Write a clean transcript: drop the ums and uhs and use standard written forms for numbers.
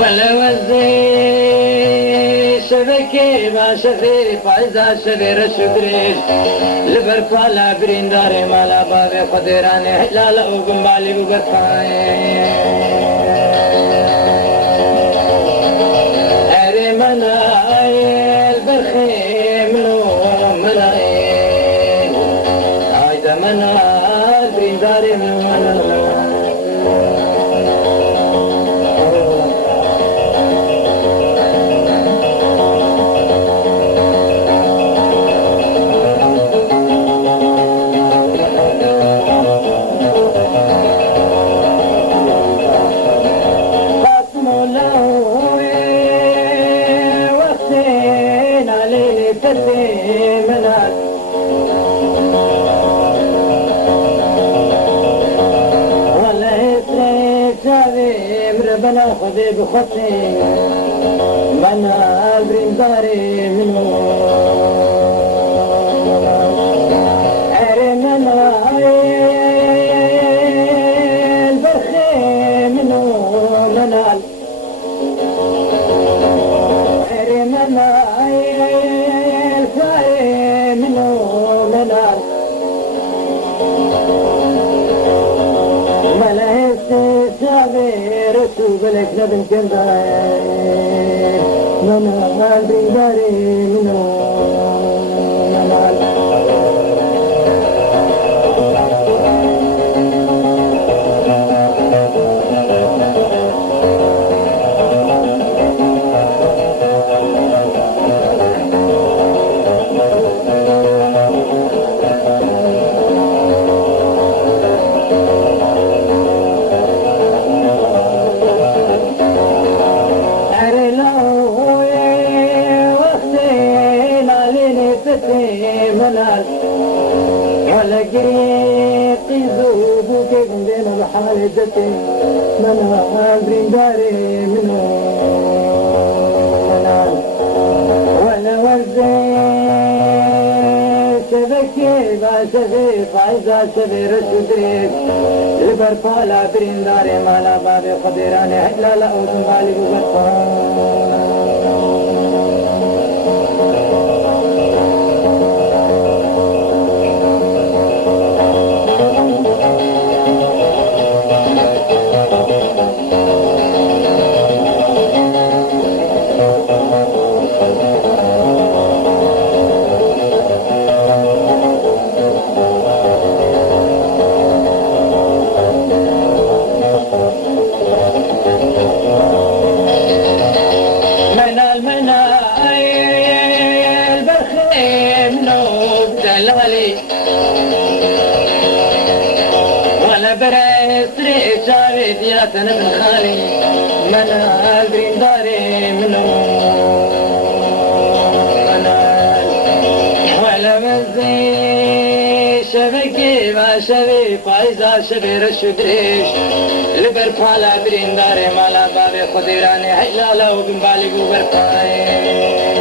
ولا وزي شبكي ما شفيري فايزا شفير الشدريش لبرفالا برينداري مالا بابي قدراني حلالا وقنبالي ببرفاي هاري منايل برخيم نو منايل عايدا منال برينداري منال ربنا خذي بخطي بنا برينداري منو عرمنا البرخي منو منال عرمنا الفاي منو منال ملاهي سابير وبلك نبن كنداي منال برينداري منو منال منال ولا قريت يذوب كيف بين بحالتي منال برينداري منو منال ولا وزي شبكي باشفي فايزا شفير الشدريك البرفالا برينداري مالا بابي قدراني حلالا أودن بالي ببرفالا وانا برسري شاري دياتنا من خالي منال برينداري منو منال ولا مزي شبكي ما شبي فايزا شبير الشدريش لبرفالا برينداري مالا بابي خديراني حلالا وقنبالي بوبرفاي